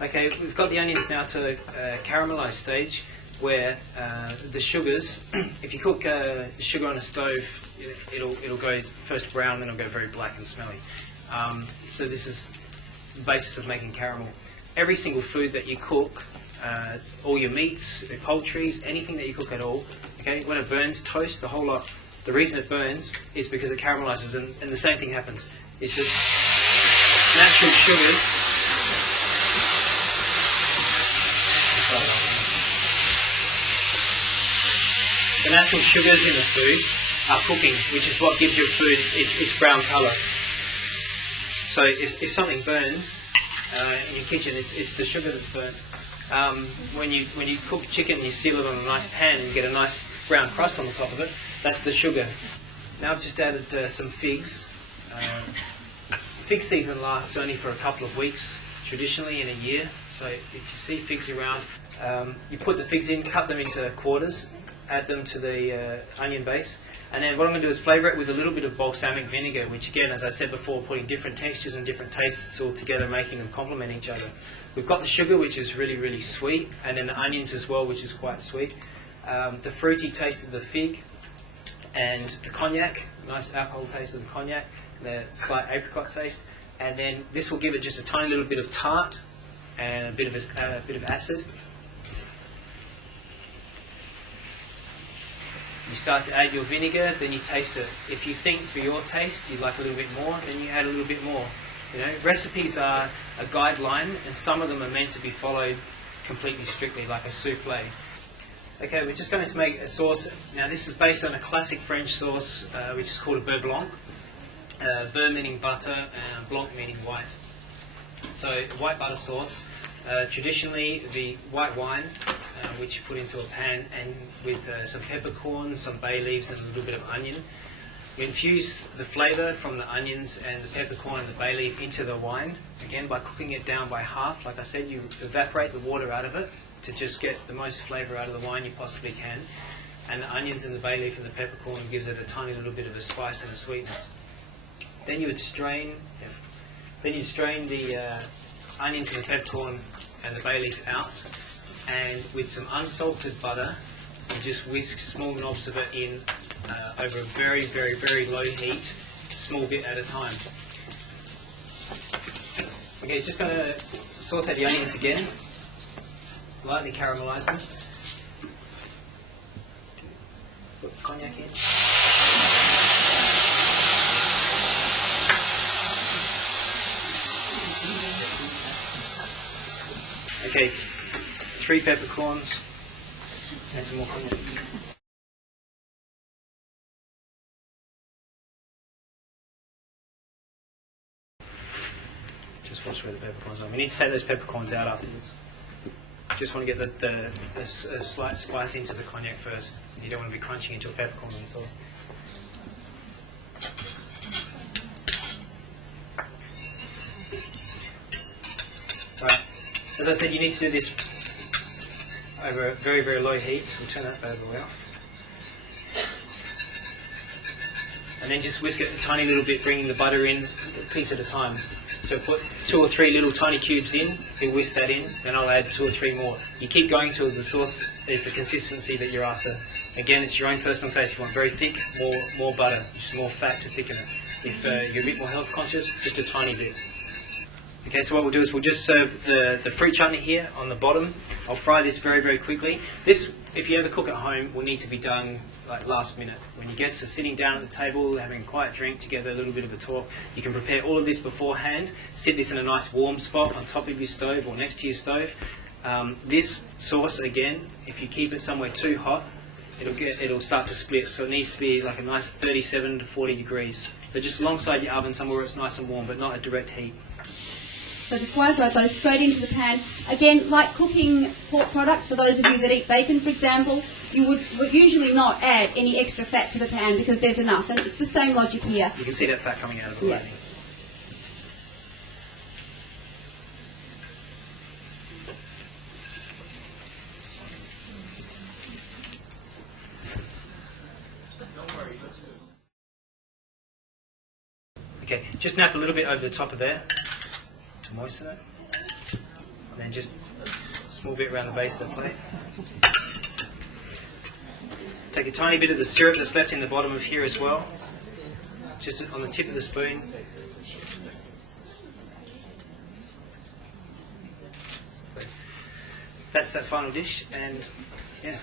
Okay, we've got the onions now to caramelise stage, where the sugars, if you cook sugar on a stove, it'll go first brown, then it'll go very black and smelly. So this is the basis of making caramel. Every single food that you cook, all your meats, poultries, anything that you cook at all, okay, when it burns, toast, the whole lot, the reason it burns is because it caramelizes, and the same thing happens. It's just natural sugars. The natural sugars in the food are cooking, which is what gives your food its brown colour. So if something burns in your kitchen, it's the sugar that's burnt. When you cook chicken, you seal it on a nice pan and you get a nice brown crust on the top of it. That's the sugar. Now I've just added some figs. Fig season lasts only for a couple of weeks, traditionally in a year. So if you see figs around, you put the figs in, cut them into quarters, add them to the onion base, and then what I'm going to do is flavour it with a little bit of balsamic vinegar, which again, as I said before, putting different textures and different tastes all together, making them complement each other. We've got the sugar, which is really, really sweet, and then the onions as well, which is quite sweet. The fruity taste of the fig, and the cognac, nice alcohol taste of the cognac, the slight apricot taste, and then this will give it just a tiny little bit of tart and a bit of acid. You start to add your vinegar, then you taste it. If you think for your taste you'd like a little bit more, then you add a little bit more. You know, recipes are a guideline, and some of them are meant to be followed completely strictly, like a souffle. Okay, we're just going to make a sauce. Now this is based on a classic French sauce, which is called a beurre blanc. Beurre meaning butter, and blanc meaning white. So white butter sauce. Traditionally, the white wine, which you put into a pan, and with some peppercorns, some bay leaves, and a little bit of onion. You infuse the flavour from the onions and the peppercorn and the bay leaf into the wine. Again, by cooking it down by half, like I said, you evaporate the water out of it to just get the most flavour out of the wine you possibly can. And the onions and the bay leaf and the peppercorn gives it a tiny little bit of a spice and a sweetness. Then you would strain. Then you strain the onions and the peppercorn and the bay leaf out, and with some unsalted butter, you just whisk small knobs of it in over a very, very, very low heat, small bit at a time. Okay, just going to saute the onions again, lightly caramelise them. Put the cognac in. Okay, 3 peppercorns and some more cognac. Just watch where the peppercorns are. We need to take those peppercorns out afterwards. Just want to get a slight spice into the cognac first. You don't want to be crunching into a peppercorn in the sauce. Right. As I said, you need to do this over a very, very low heat, so we'll turn that bad boy off. And then just whisk it a tiny little bit, bringing the butter in a piece at a time. So put 2 or 3 little tiny cubes in, you whisk that in, then I'll add 2 or 3 more. You keep going till the sauce is the consistency that you're after. Again, it's your own personal taste. If you want very thick, more butter, just more fat to thicken it. If you're a bit more health conscious, just a tiny bit. Okay, so what we'll do is we'll just serve the fruit chutney here on the bottom. I'll fry this very, very quickly. This, if you ever cook at home, will need to be done like last minute. When you get to sitting down at the table, having a quiet drink together, a little bit of a talk, you can prepare all of this beforehand. Sit this in a nice warm spot on top of your stove or next to your stove. This sauce, again, if you keep it somewhere too hot, it'll start to split. So it needs to be like a nice 37 to 40 degrees. So just alongside your oven, somewhere where it's nice and warm, but not a direct heat. So the foie gras goes straight into the pan. Again, like cooking pork products, for those of you that eat bacon, for example, you would usually not add any extra fat to the pan because there's enough. And it's the same logic here. You can see that fat coming out of it already. Okay, just nap a little bit over the top of there to moisten it. And then just a small bit around the base of the plate. Take a tiny bit of the syrup that's left in the bottom of here as well, just on the tip of the spoon. That's that final dish, and yeah.